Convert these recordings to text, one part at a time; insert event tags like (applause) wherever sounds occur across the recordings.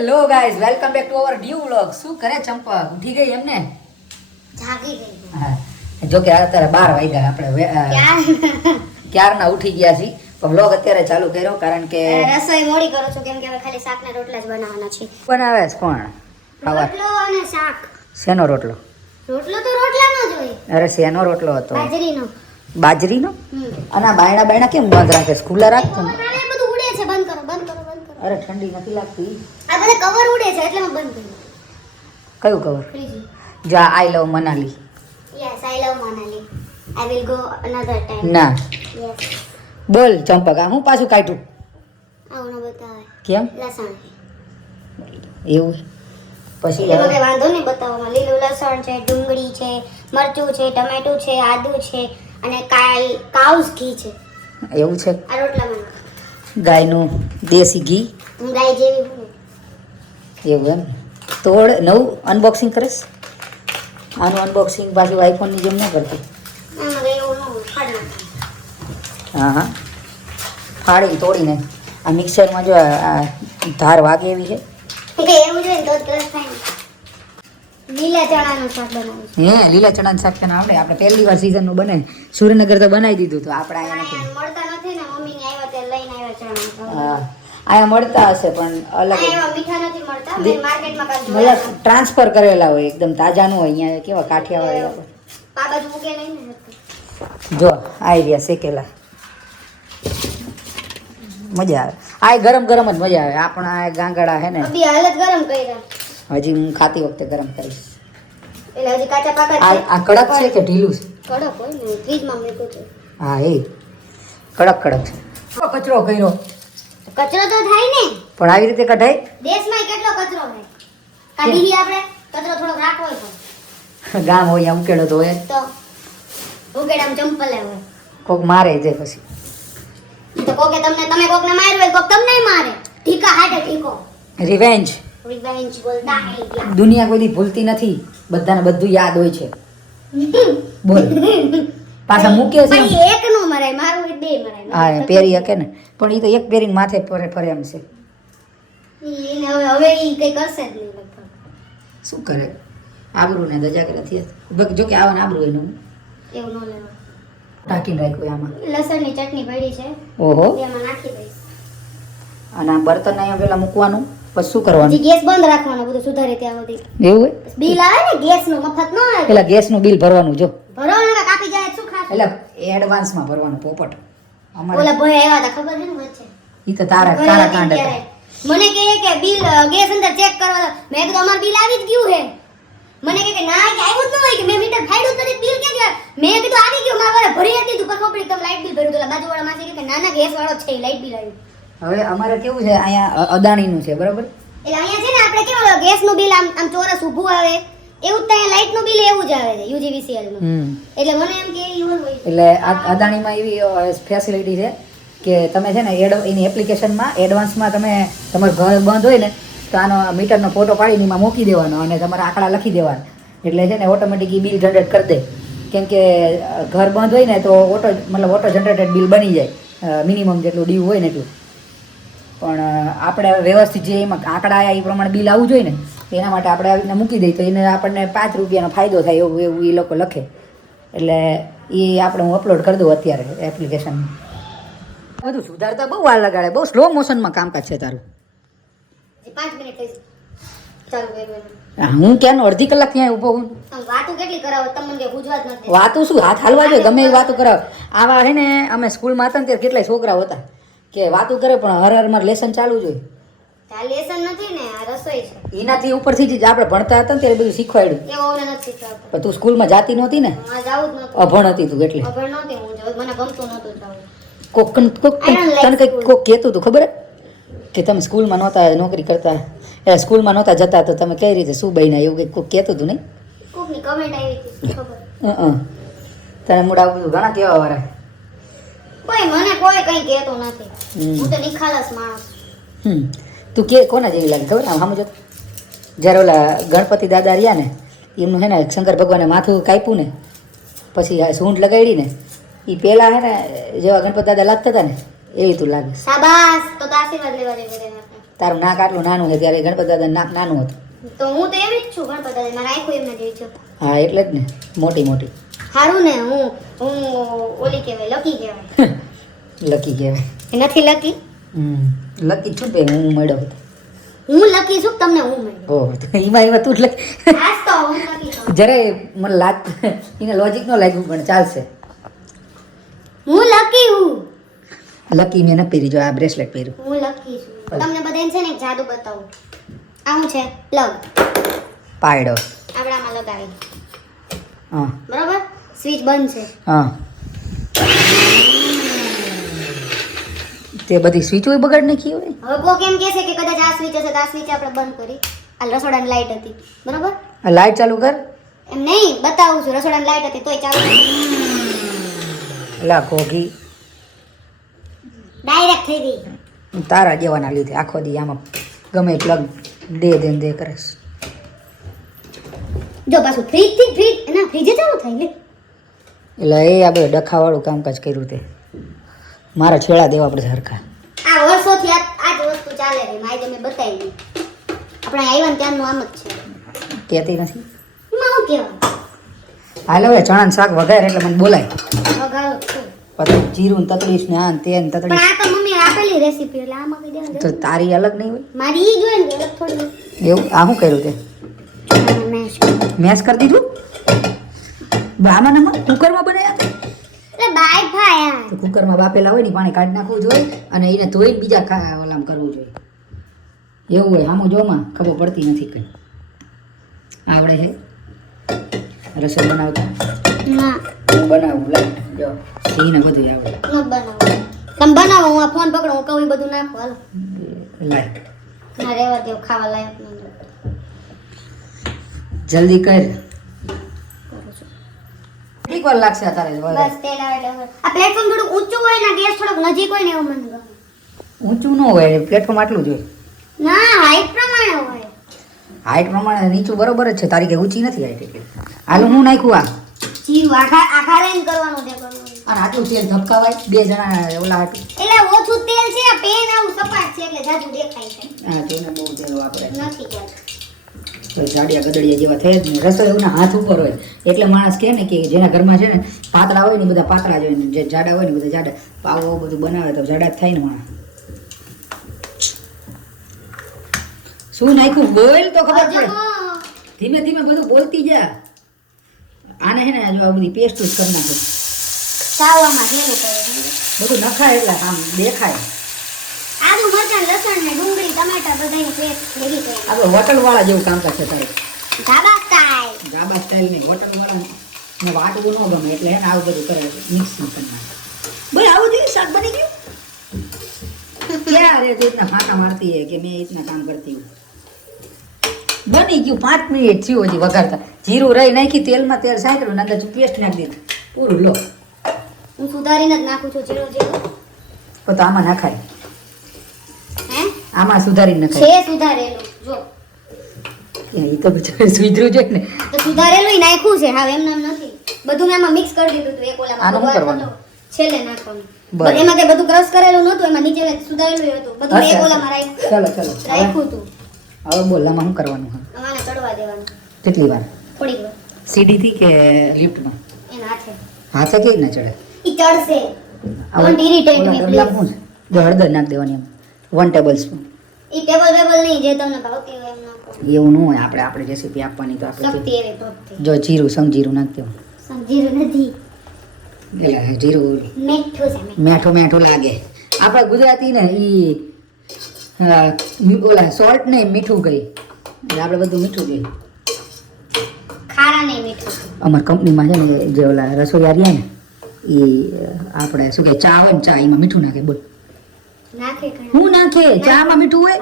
Hello guys welcome back to our new vlog શું કરે ચંપા? ઉઠી ગઈ એમને? જાગી ગઈ. હા. જો કે અત્યારે બાર વાગ્યા આપણે ક્યારના ઉઠી ગયા છીએ પણ વ્લોગ અત્યારે ચાલુ કર્યો કારણ કે રસોઈ મોડી કરો છો કેમ કે હવે ખાલી શાકના રોટલા જ બનાવવાના છે. બનાવે છે કોણ? રોટલો અને શાક. શેનો રોટલો? રોટલો તો રોટલાનો જ હોય. અરે શેનો રોટલો હતો? બાજરીનો. બાજરીનો? અને બાયણા બાયણા કેમ બંધ રાખે? ખુલ્લા રાખતો ને? પવન આવે બધું ઉડે છે. બંધ કરો બંધ કરો બંધ કરો. અરે ઠંડી નથી લાગતી. આ બધા કવર ઉડે છે એટલે મેં બંધ કર્યું કયું કવર જો I love Manali. Yes I love Manali. I will go another time ના. યસ બોલ ચંપક આ હું પાછું કાઢું? આવું ન બતાવે. કેમ? લસણ. એવું? પછી એટલે મને વાંધો નહીં બતાવવામાં. લીલું લસણ છે ડુંગળી છે મરચું છે ટમેટું છે આદુ છે અને કાઈ કાઉસ ઘી છે. એવું છે? આ રોટલામાં. ગાયનું દેશી ઘી? ગાય જેવી. એવું એમ. તોડ નવું અનબોક્સિંગ કરીશ? આનું અનબોક્સિંગ પાછું આઈફોનની જેમ ન કરતી. હા હા ફાડી તોડીને. આ મિક્સરમાં જો આ ધાર વાગે એવી છે. લીલા ચણાનું શાક બનાવું હે લીલા ચણાનું શાક તને આવડે? આપણે પહેલી વાર સીઝનનું બને સુરેન્દ્રનગર તો બનાવી દીધું તો. આપણે અહીંયા નથી. મળતા નથી ને. મમ્મીને આવ્યા તે લઈને આવ્યા ચણા હા. અહીંયા મળતા હશે પણ અલગ મતલબ ટ્રાન્સફર કરેલા હોય એકદમ તાજાનું હોય અહીંયા કેવા કાઠિયાવાડી જો આવી રહ્યા શેકેલા. મજા આવે. આ ગરમ ગરમ જ મજા આવે. આપણા આ ગાંગડા હે ને. હજી હું ખાતી વખતે ગરમ કરીશ. આ કડક છે કે ઢીલું છે? છે કડક હોય ને ફ્રીજમાં મૂક્યું છે. હા એ. કડક કડક છે. કચરો કર્યો. કચરો તો થાય ને. પણ આવી રીતે કઢાય? દેશમાં કેટલો કચરો હોય? કાઢી આપણે? કચરો થોડોક રાખવો હોય ગામ હોય ઉકેડો તો હોય. તો ઉકેડામ ચંપલે હોય. કોક મારે જાય પછી. તો કોકે તમને તમે કોકને માર્યો હોય કોક તમને મારે. ઠીકા હાટે ઠીકો રિવેન્જ રિવેન્જ બોલતા દુનિયા કોઈ ભૂલતી નથી. બધાને બધું યાદ હોય છે. (laughs) બોલ. પાછા મૂકે છે એક નો મરાય મારું બે મરાય. હા પહેરી શકે ને. પણ એ તો એક પહેરીને માથે ફરે ફરે એમ છે. એને હવે હવે એ કઈ કરશે જ નહીં લગભગ. શું કરે? આબરૂ ને દજા કરે નથી જો કે આવા ને આબરૂ એનું. એવું ન લેવા. ઢાંકીને રાખ્યું આમાં. લસણની ચટણી પડી છે. ઓહો. એમાં નાખી દઈશ. અને આ બર્તન અહીંયા પેલા મૂકવાનું પછી શું કરવાનું? ગેસ બંધ રાખવાનો બધું સુધારે ત્યાં સુધી. એવું બિલ આવે ને ગેસનું મફત ન આવે. પેલા ગેસનું બિલ ભરવાનું જો. ભરો કાપી જાય શું ખાસ એટલે એડવાન્સમાં ભરવાનું પોપટ. અમારે ઓલા ભાઈ આવ્યા હતા ખબર છે ને વચ્ચે? ઈ તો તારા તારા કાંડ હતા. મને કહે કે બિલ ગેસ અંદર ચેક કરવા. મેં કીધું અમારું બિલ આવી જ ગયું હે મને કહે કે ના કે આવ્યું જ ન હોય કે મેં મીટર ફાડ્યું તો બિલ કે ગયા મેં કીધું આવી ગયું મારા વાળા ભરી હતી તું ખબર પડી તમે લાઇટ બિલ ભર્યું તો બાજુવાળા માસી કે ના ના ગેસ વાળો છે લાઇટ બિલ આવ્યું. હવે અમારે કેવું છે અહીંયા અદાણીનું છે બરાબર? એટલે અહીંયા છે ને આપણે કેવું ગેસનું બિલ આમ આમ ચોરસ ઊભું આવે. એવું ત્યાં લાઇટનું બિલ એવું જ આવે છે યુજીવીસીએલનું. એટલે મને એમ કે એવું હોય. એટલે આ અદાણીમાં એવી ફેસિલિટી છે કે તમે છે ને એડ એની એપ્લિકેશનમાં એડવાન્સમાં તમે તમારું ઘર બંધ હોય ને તો આનો મીટરનો ફોટો પાડીને એમાં મૂકી દેવાનો અને તમારા આંકડા લખી દેવાના. એટલે છે ને ઓટોમેટિક બિલ જનરેટ કરી દે. કેમ કે ઘર બંધ હોય ને તો ઓટો મતલબ ઓટો જનરેટેડ બિલ બની જાય. મિનિમમ જેટલું ડ્યુ હોય ને એટલું. પણ આપણે વ્યવસ્થિત જે એમાં આંકડા આવ્યા એ પ્રમાણે બિલ આવવું જોઈએ ને એના માટે આપણે આવીને મૂકી દઈએ. તો એને આપણને પાંચ રૂપિયાનો ફાયદો થાય એવું એવું એ લોકો લખે. એટલે એ આપણે હું અપલોડ કરી દઉં અત્યારે એપ્લિકેશન બધું સુધારતા બહુ વાર લગાડે બહુ સ્લો મોશનમાં કામકાજ છે તારું. હું ક્યાંનો અડધી કલાક ક્યાંય ઊભો હું વાતો કેટલી કરાવો તમને નથી વાતું શું? હાથ હાલવા જોઈએ ગમે એ વાતું કરાવ. આવા હે ને અમે સ્કૂલમાં હતા ને ત્યારે કેટલાય છોકરાઓ હતા. કે વાતું કરે પણ હર હરમાં લેસન ચાલુ જોઈએ આ લેસન નથી ને આ રસોઈ છે. એનાથી ઉપરથી જ આપણે ભણતા હતા ને ત્યારે બધું શીખવાડ્યું. એવો અમને નથી શીખવાડતા. પણ તું સ્કૂલમાં જાતી નહોતી ને? જાવું જ અભણ હતી તું એટલે. ખબર નહોતી હું જાઉં. મને ગમતું નહોતું જાવું કોક કોક I don't like તને school. કોક કહેતું તું ખબર? કે તમે સ્કૂલમાં નહોતા નોકરી કરતા. એ સ્કૂલમાં નહોતા જતા તો તમે કઈ રીતે શું બન્યા? એવું કંઈક કોક કહેતું હતું નહીં? કોકની કમેન્ટ આવી હતી ખબર. અ તને મૂડ આવું બધું ઘણા કહેવા વાળા કોઈ મને કોઈ કઈ કહેતો નથી. હું તો નિખાલસ માણસ હમ. તું કે કોના જેવી લાગે? ખબર આમ સમજો જ્યારે ઓલા ગણપતિ દાદા રહ્યા ને એમનું હે ને શંકર ભગવાને માથું કાપ્યું ને પછી સૂંઢ લગાડી ને એ પહેલાં હે ને જેવા ગણપતિ દાદા લાગતા હતા ને એવી તું લાગે. શાબાશ! તો આશીર્વાદ લેવા જઈ તારું નાક આટલું નાનું છે ત્યારે ગણપત દાદા નાક નાનું હતું. તો હું તો એવી જ છું ગણપતિ દાદા. મારા આખું એમને જેવી છું હા એટલે જ ને. મોટી મોટી. સારું ને હું હું ઓલી કહેવાય લકી કહેવાય. લકી કહેવાય. એ નથી લકી? હમ લકી છું બે હું મળ્યો હું લકી છું તમને હું મળ્યો? ઓહ તો એમાં એમાં તું લકી. આજ તો હું લકી જરાય મને લાગ એને લોજિક નો લાગ્યું પણ ચાલશે. હું લકી હું. લકી મેં ન પહેરી જો આ બ્રેસલેટ પહેર્યું. હું લકી છું. તમને બધાને છે ને એક જાદુ બતાવું. આ હું છે પ્લગ પાયડો. આપણામાં લગાવી. હા. બરોબર? સ્વિચ બંધ છે. હા. તે બધી સ્વિચ હોય બગાડ નાખી હોય? હવે કોક એમ કહેશે કે કદાચ આ સ્વિચ હશે તો આ સ્વિચ આપણે બંધ કરી. આ રસોડાની લાઈટ હતી. બરોબર? આ લાઈટ ચાલુ કર. એમ નહીં બતાવું છું. રસોડાની લાઈટ હતી તોય ચાલુ લા કોકી ડાયરેક્ટ થઈ ગઈ. તારા જેવાના લીધે આખો દી આમાં ગમે પ્લગ દે દે દે કરસ જો પાછું ફ્રીજથી ફ્રીજ ના ફ્રીજે ચાલુ થાય લે. એટલે એ આ બધું ડખાવાળું કામકાજ કર્યું તે. મારા છેડા દેવા આપણે સરખા આ વર્ષોથી આ જ વસ્તુ ચાલે છે માય તમે બતાવી આપણે આવ્યા ને ત્યારનું આમ જ છે. કહેતી નથી. એમાં કહેવા હાલ હવે ચણાનું શાક વઘાર એટલે મને બોલાય. પછી જીરું તતડીશ ને આ તે ને તતડીશ આ તો મમ્મી આપેલી રેસીપી એટલે આમાં કઈ દેવાનું તો તારી અલગ નહીં હોય? મારી ઈ જોઈએ ને અલગ થોડી. એવું? આ શું કર્યું તે? મેશ કરી દીધું? આમાં નમક કુકરમાં બનાવ્યા બાય તો કુકરમાં બાપેલા હોય ને પાણી કાઢી નાખવું જોઈએ અને એને ધોઈને બીજા ઓલામ કરવું જોઈએ. એવું હોય આમાં જોમાં ખબર પડતી નથી કંઈ. આવડે છે? રસોઈ બનાવતા? હું બનાવું લાવ જો. ઘી ને બધું આવડે બનાવો. તમે બનાવો હું આ ફોન પકડો હું કહું બધું નાખો હાલો. લાઈ ના રહેવા દેવ ખાવા લાયક જલ્દી કર. કેટલીક વાર લાગશે અત્યારે બસ તેલ આવે આ પ્લેટફોર્મ થોડું ઊંચું હોય ને ગેસ થોડોક નજીક હોય ને એવું મને ગમે. ઊંચું ન હોય પ્લેટફોર્મ આટલું જોઈએ ના હાઈટ પ્રમાણે હોય. હાઈટ પ્રમાણે નીચું બરોબર જ છે. તારી કે ઊંચી નથી હાઈટ એટલે. હાલ હું નાખ્યું આ જીવ આખા આખા રેન કરવાનું તે કરવાનું. અને આટલું તેલ ધબકાવાય બે જણા ઓલા હાટું. એટલે ઓછું તેલ છે પેન આવું સપાટ છે એટલે જાજુ દેખાય છે. હા તેને બહુ તેલ વાપરે નથી જાડિયા ગદડિયા જેવા થયા જ નહીં રસોઈ એના હાથ ઉપર હોય. એટલે માણસ કહે ને કે જેના ઘરમાં છે ને પાતળા હોય ને બધા પાતળા જ હોય ને. જે જાડા હોય ને બધા જાડા. પાવો બધું બનાવે તો જાડા જ થાય ને માણસ. શું નાખ્યું? બોલ તો ખબર પડે. ધીમે ધીમે બધું બોલતી જા. આને હે ને જો આ બધી પેસ્ટ જ કરી નાખે. બધું નખાય એટલે આમ દેખાય. આદુ મરચાં લસણ ને ડુંગળી ટમાટા બધાની પેસ્ટ ભેગી કરી. આપણે હોટલ વાળા જેવું કામ કરશે તારે. ધાબા સ્ટાઈલ ધાબા સ્ટાઇલ ને હોટલ વાળા ને વાટવું ન ગમે એટલે એને આવું બધું કરે મિક્સ કરી નાખે. ભાઈ આવું જોઈએ શાક બની ગયું? ક્યારે તું ઇતના ફાંકા મારતી હે કે મેં રીતના કામ કરતી હું બની ગયું પાંચ મિનિટ થયું હજી વઘારતા. જીરું રહી નાખી તેલમાં તેલ સાંકળ્યું ને અંદર પેસ્ટ નાખી દીધું. પૂરું લો. હું સુધારીને જ નાખું છું જીરું જીરું. તો આમાં નાખાય. આમાં સુધારી નખાય છે સુધારેલું જો. એ તો બચારે સુધર્યું છે ને. તો સુધારેલું નાખ્યું છે હા એમ નામ નથી. બધું મેં આમાં મિક્સ કરી દીધું હતું એક ઓલામાં આનું કરવાનું? છેલ્લે નાખવાનું. બરાબર. એમાં કે બધું ક્રશ કરેલું નહોતું એમાં નીચે સુધારેલું હતું. બધું એક ઓલામાં રાખ્યું ચાલો ચાલો. રાખ્યું હતું હવે બોલ શું કરવાનું હા આને ચડવા દેવાનું. કેટલી વાર? થોડીક વાર. સીડીથી કે લિફ્ટમાં? એના હાથે. હાથે કેવી ના ચડે? ઈ ચડશે. હવે ઇરિટેટ મી પ્લીઝ હળદર નાખ દેવાની એમ. વન ટેબલ સ્પૂન ઈ ટેબલ નહીં જે તમને ભાવતી હોય એમ નાખો એવું ન હોય આપણે આપણે રેસીપી આપવાની તો આપણે જો જીરું સંજીરું નાખ દેવાનું. સમજીરું નથી. એટલે જીરું મીઠું છે મેઠું. મેઠું લાગે. આપણે ગુજરાતી ને એ ઓલા સોલ્ટ ને મીઠું ગઈ એટલે આપણે બધું મીઠું ગઈ ખારા નહીં મીઠું. અમારી કંપનીમાં છે ને જે ઓલા રસોઈયા રહ્યા ને એ આપણે શું કે ચા હોય ને ચા એમાં મીઠું નાખે બોલ. હું નાખે? ચામાં મીઠું હોય?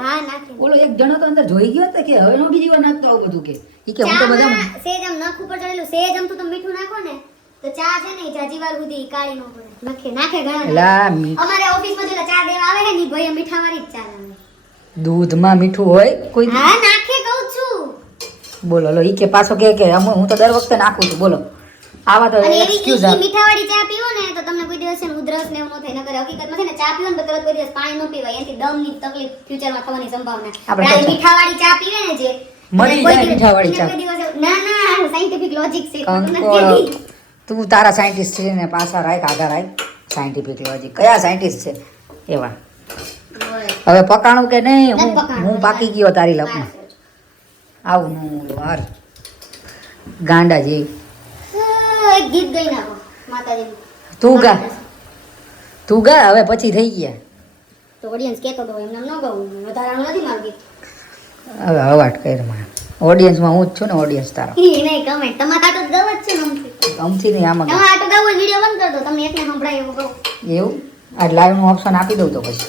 બોલો એક જણો તો અંદર જોઈ ગયો હતો કે હવે હું બીજી વાર નાખતો આવું બધું કે. ઈ કે હું તો બધા સેજ આમ નખ ઉપર ચડેલું સેજ આમ તો તમે મીઠું નાખો ને તો ચા છે ને જાજી વાર સુધી કાળી નો પડે. નાખે નાખે ઘણા નાખે. એલા મી- અમારે જેલા ચા દેવા આવે ને ભાઈ મીઠા વાળી જ ચા લાવે દૂધમાં મીઠું હોય કોઈ? હા નાખે કહું છું. બોલો લો ઈ કે પાછો કે કે હું તો દર વખતે નાખું છું બોલો. આવા તો એક્સક્યુઝ આ મીઠાવાળી ચા પીવો ને તો તમને કોઈ દિવસ ઉધરસ ને એવું ન થાય. નકર હકીકતમાં છે ને ચા પીવો ને તરત કોઈ દિવસ પાણી ન પીવાય. એનાથી દમની તકલીફ ફ્યુચરમાં થવાની સંભાવના. આપણે મીઠાવાળી ચા પીવે ને જે મરી જાય મીઠાવાળી ચા. ના ના સાયન્ટિફિક લોજિક છે. તું તારા સાયન્ટિસ્ટ છે ને પાછા રાખ આગળ રાખ. સાયન્ટિફિક લોજિક કયા સાયન્ટિસ્ટ છે? એવા. હવે પકાણું કે નહીં? હું. હું પાકી ગયો તારી લપમાં. આવું હું વાર ગાંડા જેવી એક ગીત ગઈ નાખો માતાજી તું ગા તું ગા હવે પછી થઈ ગયા. તો ઓડિયન્સ કહેતો તો એમને ન ગાવું વધારાનું નથી મારું ગીત. હવે અવાટ કર મને. ઓડિયન્સમાં હું જ છું ને ઓડિયન્સ તારો. (laughs) નહીં નહીં કમેન્ટ તમારે આટો ગવ જ છે ને અમથી. નહીં આમાં તમારે આટો ગવ વિડિયો બંધ કરી દો તમને એકને સંભળાય એવું કહું. એવું? આ લાઈવનું ઓપ્શન આપી દઉં તો પછી.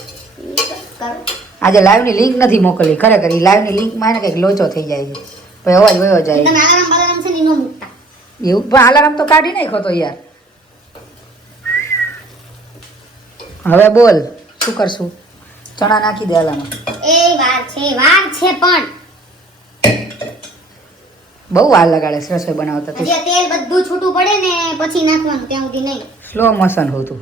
આજે લાઈવની લિંક નથી મોકલી ખરેખર એ લાઈવની લિંકમાં એને કંઈક લોચો થઈ જાય છે. પછી અવાજ વયો જાય. તમે આરામ બારામ છે ને ન મૂકતા. એવું પણ અલાર્મ તો કાઢી નાખ્યો તો યાર. હવે બોલ શું કરશું? ચણા નાખી દે અલામાં એ વાર છે વાર છે પણ. બહુ વાર લગાડે છે રસોઈ બનાવતા તું. તેલ બધું છૂટું પડે ને પછી નાખવાનું ત્યાં સુધી નહીં. સ્લો મોશન હોતું.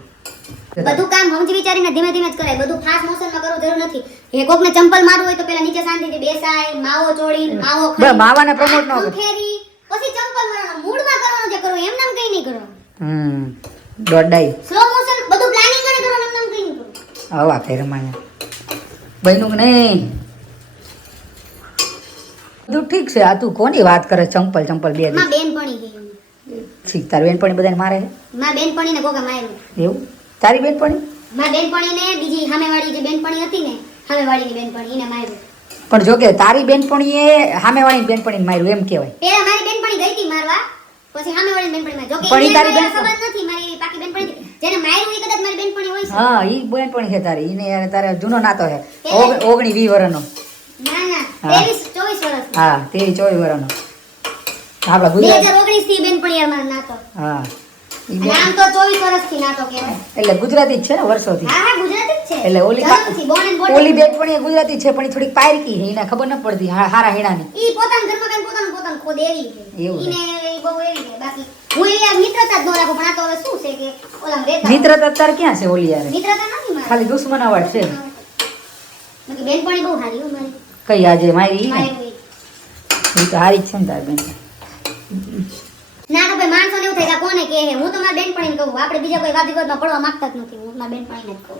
બધું કામ સમજી વિચારીને ધીમે ધીમે જ કરાય. બધું ફાસ્ટ મોશનમાં કરવું જરૂર નથી. એ કોકને ચંપલ મારવું હોય તો પેલા નીચે શાંતિથી બેસાય માવો ચોળી માવો ખાઈ, માવાને પ્રમોટ ન ફેરી. પછી ચંપલ મારવાનું મૂડમાં કરવાનું જે કરો એમ નામ કઈ નહીં કરો હમ દોડાઈ. સ્લો મોશન બધું પ્લાનિંગ કરીને કરો એમ નામ કઈ નહીં કરો આવા ફેરમાં બહેનું કે નહીં? બધું ઠીક છે. આ તું કોની વાત કરે ચંપલ ચંપલ બે માં બેન બેનપણી ગઈ ઠીક તાર બેનપણી બધાને મારે? માં બેનપણીને કોકા માર્યું એવું? તારી બેનપણી? માં બેનપણીને બીજી સામેવાળી જે બેનપણી હતી ને સામેવાળીની બેનપણી એને માર્યું પણ જો કે તારી બેનપણીએ સામેવાળી બેનપણીને માર્યું એમ કહેવાય. પેલા મારી બેનપણી ગઈ હતી મારવા. પછી સામેવાળી બેનપણી મારી. જો કે પણ ઈ તારી બેન? સંબંધ નથી મારી પાકી બેનપણી જેને માર્યું ઈ કદાચ મારી બેનપણી હોય છે. હા ઈ બેનપણી છે તારી. ઈને યાર તારે જૂનો નાતો છે. ઓગ- ઓગણી વીસ વર્ષનો ના ના. હા. ત્રેવીસ ચોવીસ વર્ષ હા તેવી ચોવીસ વર્ષનો આપણા બે ગુજરાત હજાર ઓગણીસથી બેનપણી યાર મારો નાતો. હા. આમ તો ચોવીસ વર્ષથી નાતો કહેવાય. એટલે ગુજરાતી જ છે ને વર્ષોથી? હા હા ગુજરાતી જ છે. એટલે ઓલી ઓલી બેટ પણ. બેનપણી ગુજરાતી છે પણ થોડીક પાયરકી છે એને ખબર ન પડતી હા- હારા હેણાની. ઈ પોતાના ઘરમાં કાંઈ પોતાનું પોતાનું ખોદ એવી છે. ઈને બહુ એવી છે. બાકી હું એવી મિત્રતા જ ન રાખું પણ આ તો હવે શું છે કે ઓલા રહેતા મિત્રતા અત્યારે ક્યાં છે ઓલી યાર? મિત્રતા નથી મારી. ખાલી દુશ્મનાવટ છે. બાકી બેનપણી બહુ સારી હો મારી. કઈ આજે મારી મારી તો હારી છે ને તાર બેન. ના તો ભાઈ માણસોને એવું થાય કે કોને કે છે? હું તો મારી બેનપણીને કહું. આપણે બીજા કોઈ વાદ વિવાદમાં પડવા માંગતા જ નથી. હું મારી બેનપણીને જ કહું.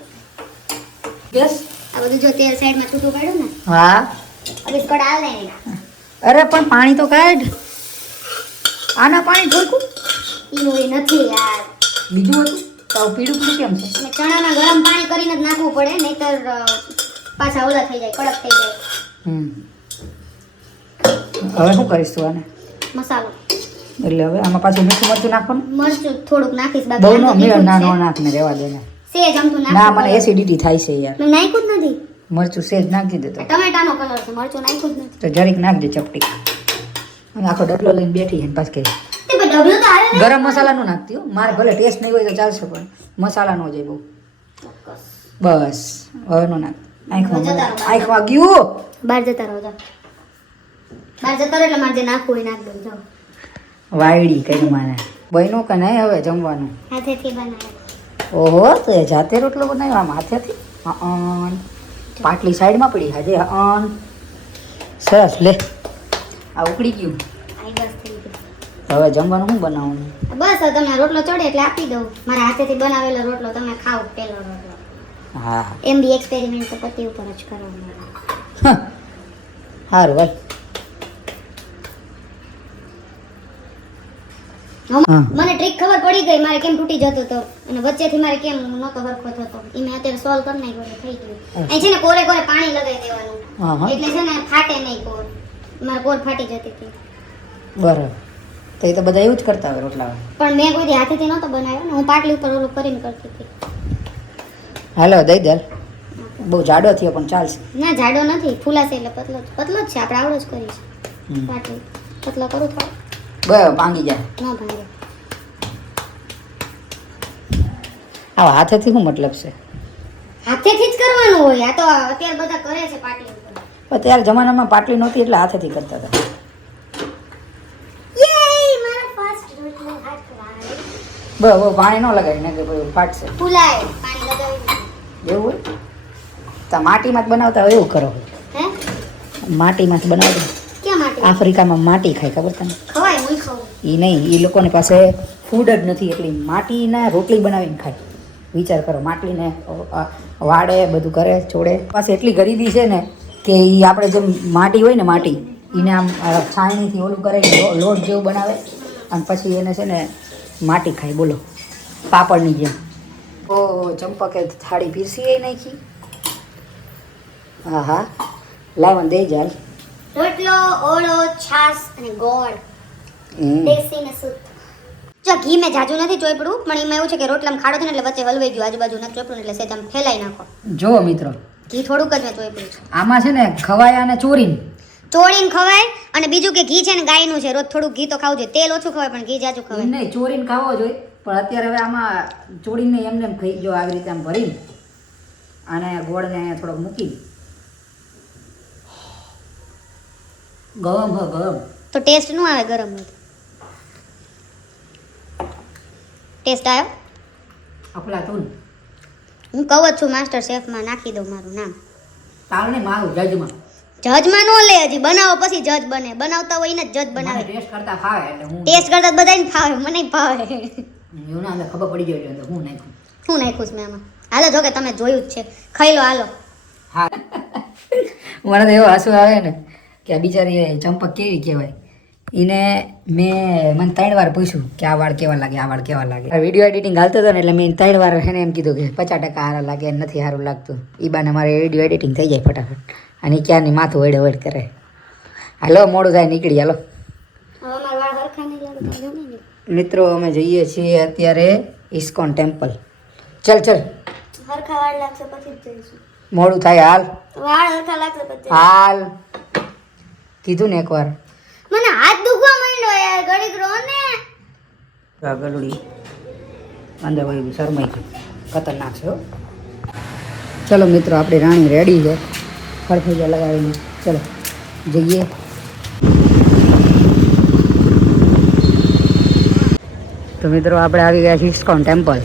યસ આ બધું જો તેલ સાઈડમાં છૂટું પાડ્યું ને હા. હવે કડ આલે નહીં અરે પણ પાણી તો કાઢ. આના પાણી ઠોકું ઈનું એ નથી યાર. બીજું હતું? તો પીળું પીળું કેમ છે? અને ચણાના ગરમ પાણી કરીને જ નાખવું પડે નહીતર પાછા ઓલા થઈ જાય કડક થઈ જાય. હમ. હવે શું કરીશ તું આને? મસાલો. એટલે હવે આમાં પાછું મીઠું મરચું નાખવાનું? મરચું થોડુંક નાખીશ બહુ નો મેળ ના નો નાખ ને રહેવા દે ને સેજ આમથું ના મને એસિડિટી થાય છે યાર. મેં નાખ્યું જ નથી. મરચું સેજ નાખી દે તો. ટમેટાનો કલર છે મરચું નાખ્યું જ નથી. તો જરીક નાખજે ચપટી. અને આખો ડબલો લઈને બેઠી છે પાછ કે તે તો ને ગરમ મસાલાનું નાખતી હો. મારે ભલે ટેસ્ટ નહીં હોય તો ચાલશે પણ મસાલા નો જાય બહુ. બસ. હવે નો નાખ. આંખમાં. આંખમાં ગયું. બહાર જતા રહો જા બહાર જતા રહો એટલે મારે જે નાખવું હોય નાખ દઉં જાઓ. વાયડી કઈ માને. બન્યું કે નહીં હવે જમવાનું? હાથેથી બનાવે ઓહો તો એ જાતે રોટલો બનાવ્યો? આમ હાથેથી? અન પાટલી સાઈડમાં પડી હાજે અન સરસ લે. આ ઉકળી ગયું. હવે જમવાનું શું બનાવવાનું? બસ તમને રોટલો ચડે એટલે આપી દઉં. મારા હાથેથી બનાવેલો રોટલો તમે ખાઓ પેલો રોટલો. હા. એમ બી એક્સપેરિમેન્ટ તો પતિ ઉપર જ કરવાનો. સારું ભાઈ હમ- હા. મને ટ્રીક ખબર પડી ગઈ મારે કેમ તૂટી જતો હતો? અને વચ્ચેથી મારે કેમ નહોતો વરખો થતો. એ મેં અત્યારે સોલ્વ કરી નાખ્યો થઈ ગયું. અહીં છે ને કોરે કોરે પાણી લગાવી દેવાનું. એટલે છે ને ફાટે નહીં કોર. મારે કોર ફાટી જતી હતી. બરાબર. તો એ તો બધા એવું જ કરતા હોય રોટલા પણ મેં કોઈ હાથેથી નહોતો બનાવ્યો ને હું પાટલી ઉપર ઓલું કરીને કરતી હતી. હાલો દઈ દે. બહુ જાડો થયો પણ ચાલશે. ના જાડો નથી. ફૂલાશે એટલે પતલો પતલો જ છે. આપણે આવડો જ કરીશ. પાટલી. પતલો કરું થોડો. બરાબર ભાંગી જાય આ હાથેથી શું મતલબ છે હાથેથી જ કરવાનું હોય આ તો અત્યારે બધા કરે છે પાટલી પણ ત્યારે જમાનામાં પાટલી નહોતી એટલે હાથેથી કરતા હતા બહુ પાણી ન ને કે પછી ફાટશે ફૂલાય પાણી લગાવી એવું હોય તો માટીમાં જ બનાવતા હોય એવું કરો હે માટીમાં જ બનાવતા આફ્રિકામાં માટી ખાય ખબર તને એ નહીં એ લોકોની પાસે ફૂડ જ નથી, એટલી માટીને રોટલી બનાવીને ખાય. વિચાર કરો, માટીને વાડે, બધું કરે, છોડે. પાસે એટલી ગરીબી છે ને કે એ આપણે જેમ માટી હોય ને માટી એને આમ છાણીથી ઓલું કરે લોટ જેવું બનાવે, અને પછી એને છે ને માટી ખાય, બોલો. પાપડની જેમ. ઓ ચંપકે થાળી પીરસી નાખી. હા હા લાવ મને દઈ જાય રોટલો, ઓળો, છાસ અને ગોળ. દેશી ને શુદ્ધ. જો ઘી મેં જાજુ નથી ચોપડું પણ એમાં એવું છે કે રોટલામાં ખાડો છે ને એટલે વચ્ચે હલવાઈ ગયું આજુબાજુ નથી ચોપડું એટલે સેજ આમ ફેલાઈ નાખો. જો મિત્રો. ઘી થોડુંક જ મેં ચોપડું છે. આમાં છે ને ખવાય અને ચોરીન. ચોરીન ખવાય અને બીજું કે ઘી છે ને ગાયનું છે રોજ થોડું ઘી તો ખાવું જોઈએ. તેલ ઓછું ખવાય પણ ઘી જાજુ ખવાય. નહીં ચોરીન ખાવો જોઈએ. પણ અત્યારે હવે આમાં ચોરીને એમને એમ ખાઈ જો આવી રીતે આમ ભરી અને ગોળને અહીંયા થોડોક મૂકી ગરમ હ ગરમ. તો ટેસ્ટનું આવે ગરમ હોય ટેસ્ટ આવ્યો? અફલાતુન હું કહું છું માસ્ટર શેફમાં નાખી દઉં મારું નામ. ને મારું જજમાં. જજમાં નો લે હજી બનાવો પછી જજ બને. બનાવતા હોય ને જ જજ બનાવે. ટેસ્ટ કરતા ફાવે એટલે હું ટેસ્ટ કરતા બધાને ફાવે મને ફાવે. એવું ના એટલે ખબર પડી ગઈ એટલે હું નાખું. શું નાખ્યું છું મેં આમાં હાલો જો કે તમે જોયું જ છે. ખાઈ લો હાલો. હા. (laughs) મને તો એવો હસવું આવે ને કે આ બિચારી ચંપક કેવી કહેવાય. એને મેં મને ત્રણ વાર પૂછ્યું કે આ વાળ કેવા લાગે આ વાળ કેવા લાગે. વીડિયો એડિટિંગ હાલતો હતો ને એટલે મેં ત્રણ વાર એને એમ કીધું કે પચાસ ટકા સારા લાગે નથી સારું લાગતું. એ બાને મારે વીડિયો એડિટિંગ થઈ જાય ફટાફટ. અને ક્યાંની માથું વડે વડ કરે. હાલો મોડું થાય નીકળી હાલો. મિત્રો અમે જઈએ છીએ અત્યારે ઇસ્કોન ટેમ્પલ. ચલ ચલ. મોડું થાય હાલ. હાલ. કીધું ને એકવાર. મને હાથ દુખવા માંડ્યો યાર, ઘડીક રો ને. ગલુડી અંદર વહી શરમાઈ ગઈ. ખતરનાક છે હો. ચલો મિત્રો, આપણી રાણી રેડી છે. ખડખડિયા લગાવીને ચલો જઈએ. તો મિત્રો, આપણે આવી ગયા છીએ ઇસ્કોન ટેમ્પલ.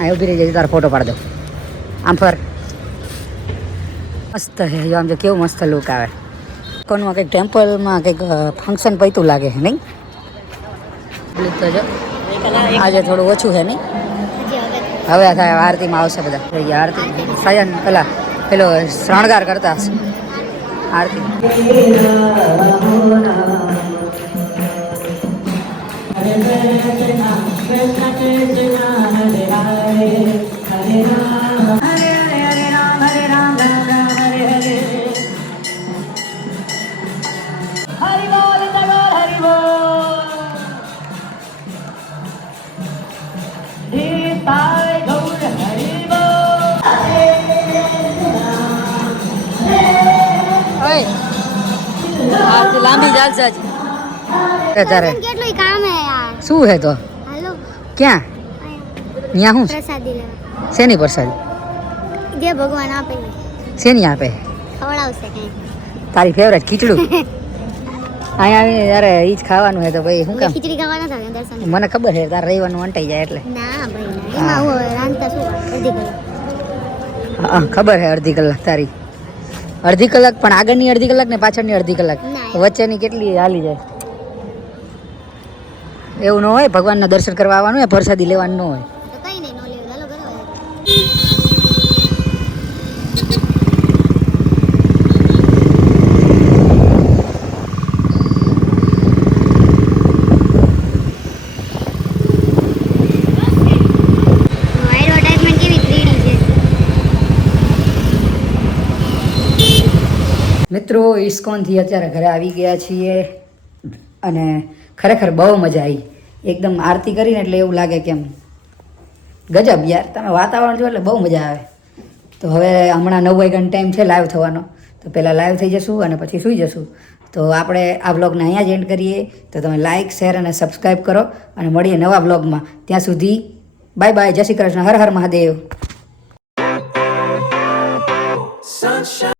આ ઊભી રહી જઈએ તારો ફોટો પાડી દો આમ ફર. મસ્ત જો આમ જો કેવું મસ્ત લુક આવે. કોનમાં કંઈક ટેમ્પલમાં કંઈક ફંક્શન પૈતું લાગે છે નહીં તો જો આજે થોડું ઓછું છે નહીં હવે થાય આરતીમાં આવશે બધા આરતી સાયન પેલા પેલો શણગાર કરતા હશે આરતી જ તારે કેટલું કામ હે યાર. શું હે તો? હાલો. ક્યાં? ત્યાં શું પ્રસાદી લેવા. શેની પ્રસાદી? જે ભગવાન આપે શેની આપે? ખવડાવશે કઈ. તારી ફેવરેટ ખીચડું? (laughs) અહીંયા આવીને ત્યારે ઈ જ ખાવાનું હે તો ભાઈ શું કામ? ખીચડી ખાવાના થાય દર્શન મને ખબર છે તારે રવિવારનું વંટાઈ જાય એટલે. ના ભાઈ એમાં હું. રાંધતા શું? અડધી કલાક. હા ખબર છે અડધી કલાક તારી. અડધી કલાક પણ આગળની અડધી કલાક ને પાછળની અડધી કલાક. વચ્ચેની કેટલી હાલી જાય? એવું ન હોય ભગવાનના દર્શન કરવા આવવાનું હોય પ્રસાદી લેવાનું ન હોય. તો કઈ નહીં નો લેવું ચાલો ઘરે વયા એડવર્ટાઇઝમેન્ટ કેવી 3D છે? મિત્રો ઇસ્કોનથી અત્યારે ઘરે આવી ગયા છીએ અને ખરેખર બહુ મજા આવી એકદમ આરતી કરીને એટલે એવું લાગે કેમ ગજબ યાર, તમે વાતાવરણ જો એટલે બહુ મજા આવે. તો હવે હમણાં નવ વાગ્યાનો ટાઈમ છે લાઈવ થવાનો. તો પહેલાં લાઈવ થઈ જશું અને પછી સૂઈ જશું. તો આપણે આ બ્લોગને અહીંયા જ એન્ડ કરીએ. તો તમે લાઇક શેર અને સબસ્ક્રાઈબ કરો અને મળીએ નવા બ્લોગમાં ત્યાં સુધી બાય બાય જય શ્રી કૃષ્ણ. હર હર મહાદેવ.